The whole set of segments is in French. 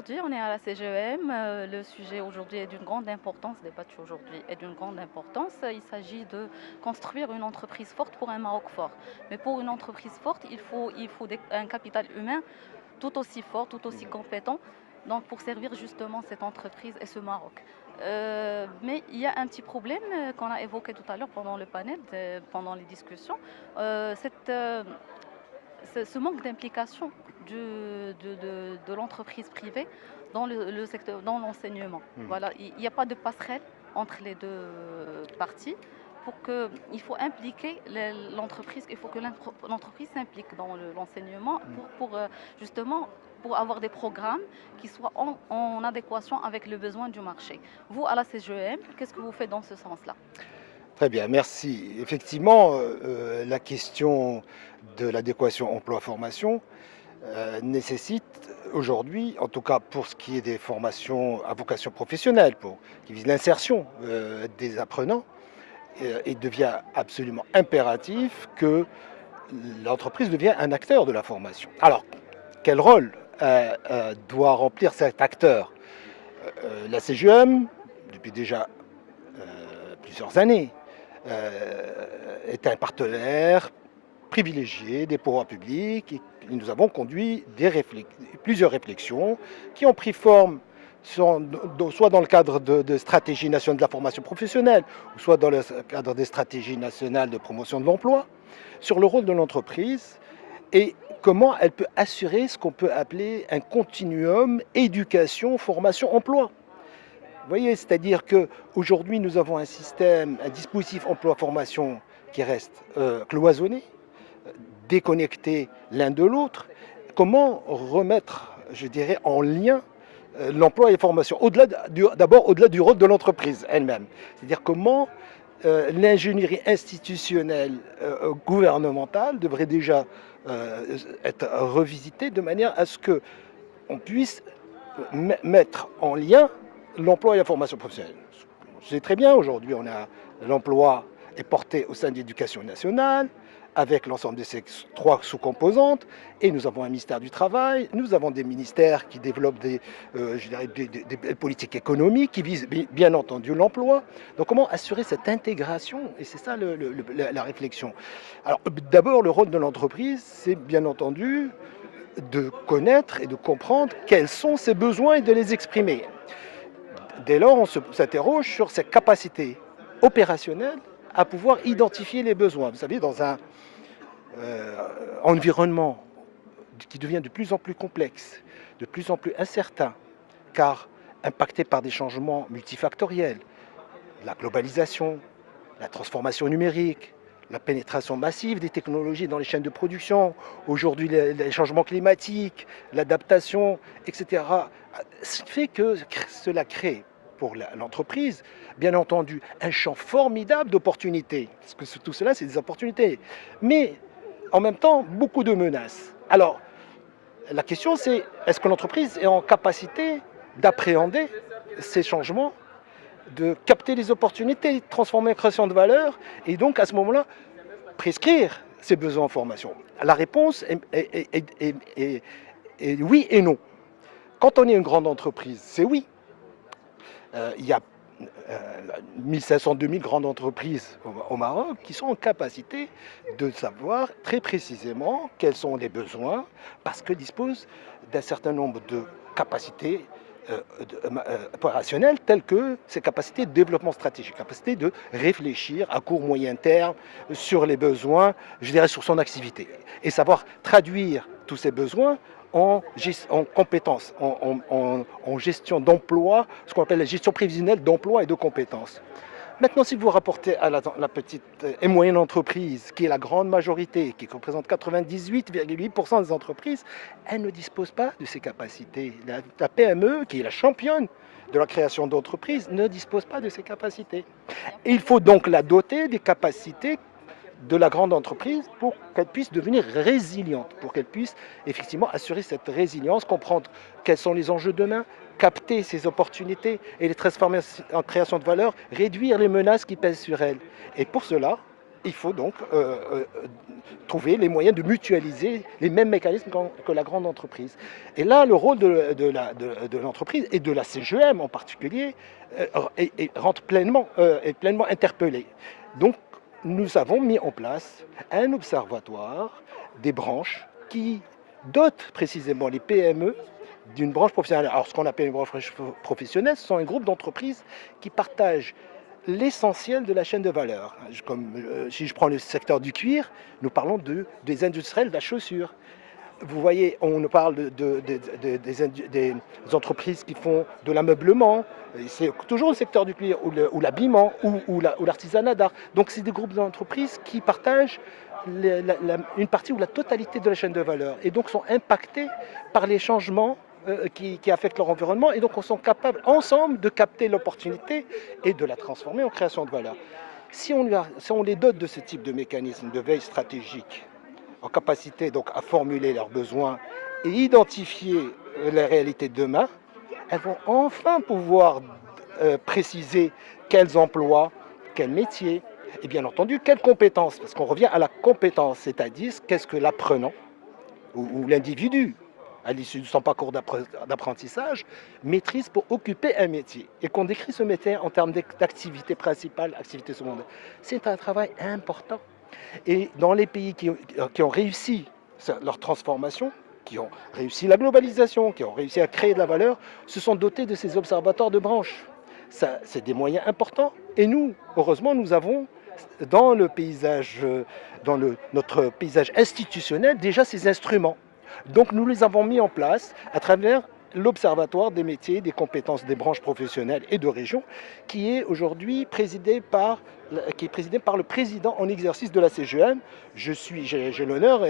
aujourd'hui, on est à la CGEM. Le sujet aujourd'hui est d'une grande importance, débattu aujourd'hui est d'une grande importance. Il s'agit de construire une entreprise forte pour un Maroc fort. Mais pour une entreprise forte, il faut un capital humain tout aussi fort, tout aussi compétent, donc pour servir justement cette entreprise et ce Maroc. Mais il y a un petit problème qu'on a évoqué tout à l'heure pendant le panel, pendant les discussions. Ce manque d'implication de l'entreprise privée dans le secteur, dans l'enseignement. Voilà, il n'y a pas de passerelle entre les deux parties. Il faut impliquer l'entreprise, il faut que l'entreprise s'implique dans l'enseignement justement pour avoir des programmes qui soient en adéquation avec le besoin du marché. Vous, à la CGEM, qu'est-ce que vous faites dans ce sens-là? Très bien, merci. Effectivement, la question de l'adéquation emploi-formation nécessite aujourd'hui, en tout cas pour ce qui est des formations à vocation professionnelle, qui visent l'insertion des apprenants, il devient absolument impératif que l'entreprise devienne un acteur de la formation. Alors, quel rôle doit remplir cet acteur? La CGM, depuis déjà plusieurs années, est un partenaire privilégié des pouvoirs publics et nous avons conduit plusieurs réflexions qui ont pris forme soit dans le cadre de stratégies nationales de la formation professionnelle, ou soit dans le cadre des stratégies nationales de promotion de l'emploi, sur le rôle de l'entreprise et comment elle peut assurer ce qu'on peut appeler un continuum éducation, formation, emploi. Vous voyez, c'est-à-dire qu'aujourd'hui, nous avons un dispositif emploi-formation qui reste cloisonné, déconnecté l'un de l'autre. Comment remettre, je dirais, en lien l'emploi et la formation, d'abord au-delà du rôle de l'entreprise elle-même. C'est-à-dire comment l'ingénierie institutionnelle gouvernementale devrait déjà être revisitée de manière à ce qu'on puisse mettre en lien l'emploi et la formation professionnelle. C'est très bien, aujourd'hui, l'emploi est porté au sein de l'éducation nationale, avec l'ensemble de ces trois sous-composantes, et nous avons un ministère du Travail, nous avons des ministères qui développent des politiques économiques, qui visent bien entendu l'emploi. Donc comment assurer cette intégration? Et c'est ça la réflexion. Alors d'abord, le rôle de l'entreprise, c'est bien entendu de connaître et de comprendre quels sont ses besoins et de les exprimer. Dès lors, on s'interroge sur ses capacités opérationnelles à pouvoir identifier les besoins. Vous savez, dans un environnement qui devient de plus en plus complexe, de plus en plus incertain, car impacté par des changements multifactoriels, la globalisation, la transformation numérique, la pénétration massive des technologies dans les chaînes de production, aujourd'hui les changements climatiques, l'adaptation, etc. Ce qui fait que cela crée pour l'entreprise, bien entendu, un champ formidable d'opportunités, parce que tout cela, c'est des opportunités, mais en même temps, beaucoup de menaces. Alors, la question, c'est est-ce que l'entreprise est en capacité d'appréhender ces changements, de capter les opportunités, de transformer en création de valeur, et donc à ce moment-là, prescrire ses besoins en formation? La réponse est oui et non. Quand on est une grande entreprise, c'est oui. Il y a 1500-2000 grandes entreprises au Maroc qui sont en capacité de savoir très précisément quels sont les besoins parce qu'elles disposent d'un certain nombre de capacités opérationnelles telles que ces capacités de développement stratégique, capacité de réfléchir à court moyen terme sur les besoins, je dirais sur son activité et savoir traduire tous ces besoins en compétences, en gestion d'emploi, ce qu'on appelle la gestion prévisionnelle d'emploi et de compétences. Maintenant, si vous rapportez à la petite et moyenne entreprise, qui est la grande majorité, qui représente 98,8% des entreprises, elle ne dispose pas de ces capacités. La PME, qui est la championne de la création d'entreprises, ne dispose pas de ces capacités. Et il faut donc la doter des capacités de la grande entreprise pour qu'elle puisse devenir résiliente, pour qu'elle puisse effectivement assurer cette résilience, comprendre quels sont les enjeux demain, capter ces opportunités et les transformer en création de valeur, réduire les menaces qui pèsent sur elle. Et pour cela, il faut donc trouver les moyens de mutualiser les mêmes mécanismes que la grande entreprise. Et là, le rôle de l'entreprise et de la CGM en particulier rentre pleinement, est pleinement interpellé. Donc, nous avons mis en place un observatoire des branches qui dote précisément les PME d'une branche professionnelle. Alors, ce qu'on appelle une branche professionnelle, ce sont un groupe d'entreprises qui partagent l'essentiel de la chaîne de valeur. Si je prends le secteur du cuir, nous parlons des industriels de la chaussure. Vous voyez, on parle des entreprises qui font de l'ameublement, c'est toujours le secteur du cuir, ou l'habillement, ou l'artisanat d'art. Donc c'est des groupes d'entreprises qui partagent une partie ou la totalité de la chaîne de valeur, et donc sont impactés par les changements qui affectent leur environnement, et donc on sont capables ensemble de capter l'opportunité et de la transformer en création de valeur. Si on les dote de ce type de mécanisme de veille stratégique, en capacité donc à formuler leurs besoins et identifier les réalités de demain, elles vont enfin pouvoir préciser quels emplois, quels métiers, et bien entendu quelles compétences, parce qu'on revient à la compétence, c'est-à-dire qu'est-ce que l'apprenant ou l'individu, à l'issue de son parcours d'apprentissage, maîtrise pour occuper un métier. Et qu'on décrit ce métier en termes d'activité principale, activité secondaire. C'est un travail important. Et dans les pays qui ont réussi leur transformation, qui ont réussi la globalisation, qui ont réussi à créer de la valeur, se sont dotés de ces observatoires de branches. C'est des moyens importants. Et nous, heureusement, nous avons dans le paysage, notre paysage institutionnel, déjà ces instruments. Donc nous les avons mis en place à travers l'Observatoire des métiers, des compétences des branches professionnelles et de régions, qui est aujourd'hui présidé par le président en exercice de la CGM. J'ai l'honneur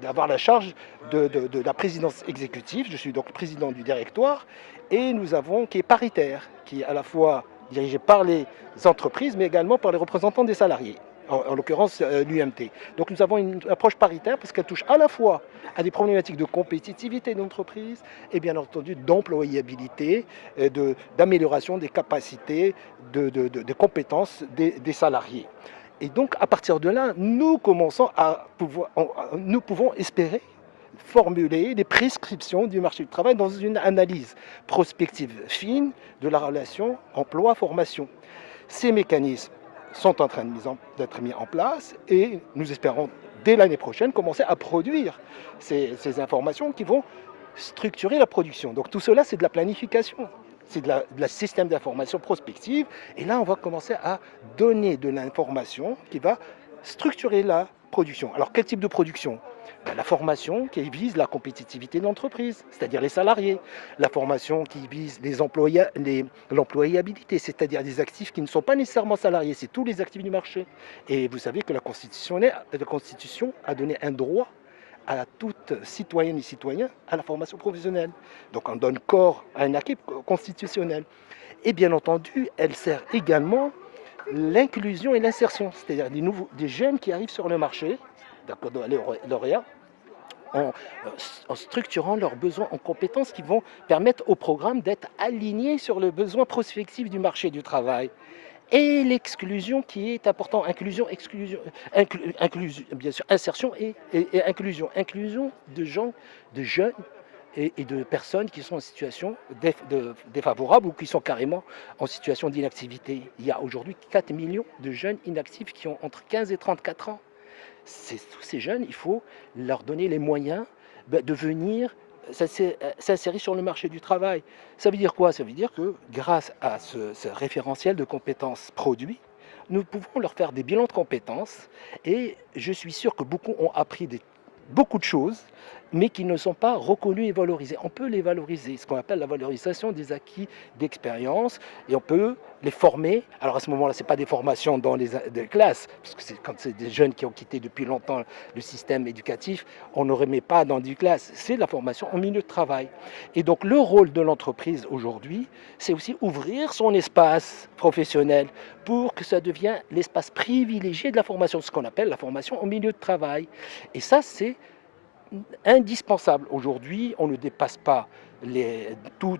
d'avoir la charge de la présidence exécutive. Je suis donc président du directoire, et qui est paritaire, qui est à la fois dirigé par les entreprises, mais également par les représentants des salariés, en l'occurrence l'UMT. Donc nous avons une approche paritaire parce qu'elle touche à la fois à des problématiques de compétitivité d'entreprise et bien entendu d'employabilité, d'amélioration des capacités, de compétences des salariés. Et donc à partir de là, nous pouvons espérer formuler des prescriptions du marché du travail dans une analyse prospective fine de la relation emploi-formation. Ces mécanismes sont en train d'être mis en place, et nous espérons dès l'année prochaine commencer à produire ces informations qui vont structurer la production. Donc tout cela, c'est de la planification, c'est de la système d'information prospective, et là on va commencer à donner de l'information qui va structurer la production. Alors quel type de production ? La formation qui vise la compétitivité de l'entreprise, c'est-à-dire les salariés. La formation qui vise l'employabilité, c'est-à-dire des actifs qui ne sont pas nécessairement salariés, c'est tous les actifs du marché. Et vous savez que la Constitution a donné un droit à toute citoyenne et citoyen à la formation professionnelle. Donc on donne corps à un acquis constitutionnel. Et bien entendu, elle sert également l'inclusion et l'insertion, c'est-à-dire des jeunes qui arrivent sur le marché, les lauréats, en structurant leurs besoins en compétences qui vont permettre au programme d'être aligné sur le besoin prospectif du marché du travail. Et l'exclusion qui est important, bien sûr, insertion et inclusion. Inclusion de gens, de jeunes et de personnes qui sont en situation défavorable ou qui sont carrément en situation d'inactivité. Il y a aujourd'hui 4 millions de jeunes inactifs qui ont entre 15 et 34 ans. Tous ces jeunes, il faut leur donner les moyens de venir s'insérer sur le marché du travail. Ça veut dire quoi? Ça veut dire que grâce à ce référentiel de compétences produits, nous pouvons leur faire des bilans de compétences, et je suis sûr que beaucoup ont appris beaucoup de choses, mais qui ne sont pas reconnus et valorisés. On peut les valoriser, ce qu'on appelle la valorisation des acquis d'expérience, et on peut les former. Alors à ce moment-là, ce n'est pas des formations dans les classes, parce que quand c'est des jeunes qui ont quitté depuis longtemps le système éducatif, on ne remet pas dans des classes, c'est de la formation en milieu de travail. Et donc le rôle de l'entreprise aujourd'hui, c'est aussi ouvrir son espace professionnel pour que ça devienne l'espace privilégié de la formation, ce qu'on appelle la formation en milieu de travail. Et ça, c'est indispensable. Aujourd'hui, on ne dépasse pas tous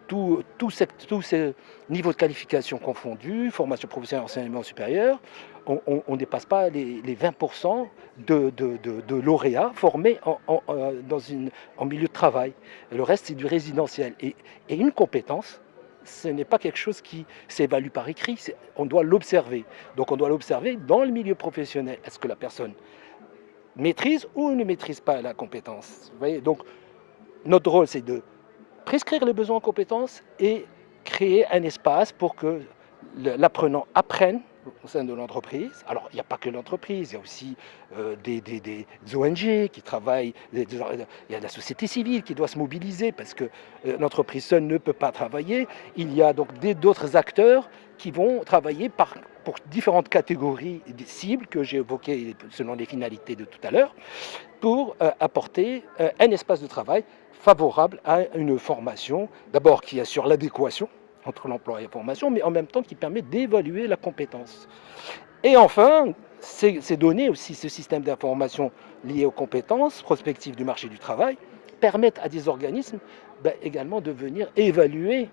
ces niveaux de qualification confondus, formation professionnelle, enseignement supérieur, on ne dépasse pas les 20% de lauréats formés en milieu de travail. Le reste, c'est du résidentiel. Et une compétence, ce n'est pas quelque chose qui s'évalue par écrit, on doit l'observer. Donc on doit l'observer dans le milieu professionnel. Est-ce que la personne maîtrise ou ne maîtrise pas la compétence? Vous voyez, donc notre rôle, c'est de prescrire les besoins en compétences et créer un espace pour que l'apprenant apprenne au sein de l'entreprise. Alors, il n'y a pas que l'entreprise, il y a aussi des ONG qui travaillent, il y a la société civile qui doit se mobiliser parce que l'entreprise seule ne peut pas travailler. Il y a donc d'autres acteurs qui vont travailler pour différentes catégories de cibles que j'ai évoquées selon les finalités de tout à l'heure, pour apporter un espace de travail favorable à une formation, d'abord qui assure l'adéquation entre l'emploi et la formation, mais en même temps qui permet d'évaluer la compétence. Et enfin, ces données aussi, ce système d'information lié aux compétences prospectives du marché du travail, permettent à des organismes également de venir évaluer,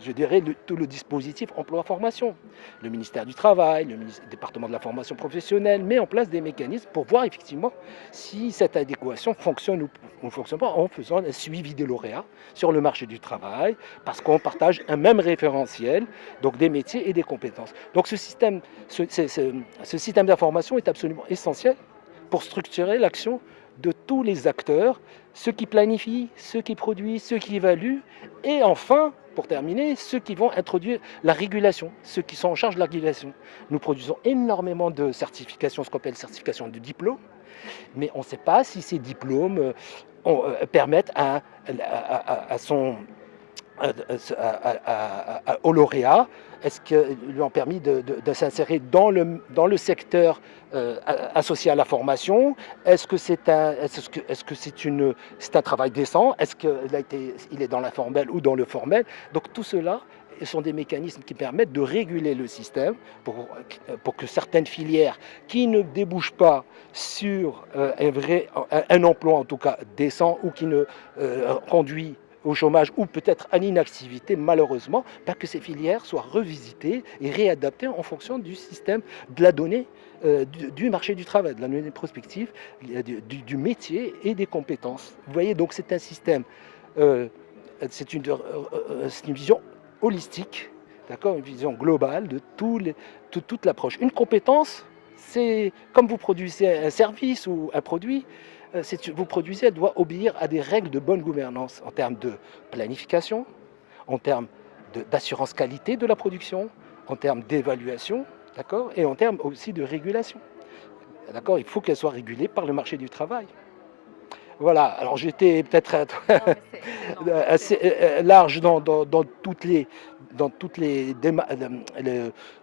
je dirais, tout le dispositif emploi-formation. Le ministère du Travail, le département de la formation professionnelle met en place des mécanismes pour voir effectivement si cette adéquation fonctionne ou ne fonctionne pas, en faisant un suivi des lauréats sur le marché du travail, parce qu'on partage un même référentiel, donc des métiers et des compétences. Donc ce système d'information est absolument essentiel pour structurer l'action de tous les acteurs, ceux qui planifient, ceux qui produisent, ceux qui évaluent, et enfin, pour terminer, ceux qui vont introduire la régulation, ceux qui sont en charge de la régulation. Nous produisons énormément de certifications, ce qu'on appelle certification de diplôme, mais on ne sait pas si ces diplômes permettent au lauréat, est-ce qu'ils lui ont permis de s'insérer dans le secteur associé à la formation? Est-ce que c'est un travail décent? Est-ce qu'il est dans l'informel ou dans le formel? Donc tout cela sont des mécanismes qui permettent de réguler le système pour que certaines filières qui ne débouchent pas sur un emploi en tout cas décent ou qui ne conduit au chômage ou peut-être à l'inactivité, malheureusement, que ces filières soient revisitées et réadaptées en fonction du système de la donnée du marché du travail, de la donnée prospective, du métier et des compétences. Vous voyez, donc c'est un système, c'est une vision holistique, d'accord, une vision globale de toute l'approche. Une compétence, c'est comme vous produisez un service ou un produit, vous produisez, elle doit obéir à des règles de bonne gouvernance en termes de planification, en termes d'assurance qualité de la production, en termes d'évaluation, d'accord, et en termes aussi de régulation. D'accord, il faut qu'elle soit régulée par le marché du travail. Voilà, alors j'étais peut-être assez large dans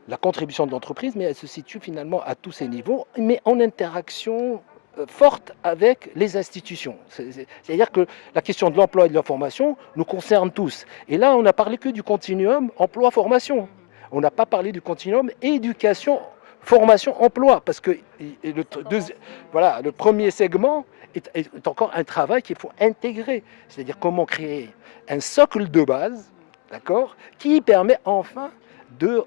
la contribution de l'entreprise, mais elle se situe finalement à tous ces niveaux, mais en interaction forte avec les institutions. C'est-à-dire que la question de l'emploi et de la formation nous concerne tous. Et là, on n'a parlé que du continuum emploi-formation. On n'a pas parlé du continuum éducation, formation, emploi, parce que le premier segment est encore un travail qu'il faut intégrer. C'est-à-dire comment créer un socle de base, d'accord, qui permet enfin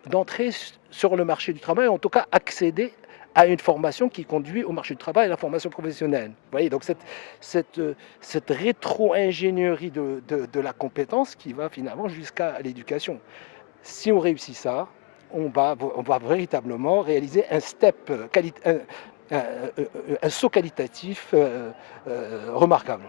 d'entrer sur le marché du travail, en tout cas accéder à une formation qui conduit au marché du travail et à la formation professionnelle. Vous voyez, donc cette rétro-ingénierie de la compétence qui va finalement jusqu'à l'éducation. Si on réussit ça, on va véritablement réaliser un saut qualitatif remarquable.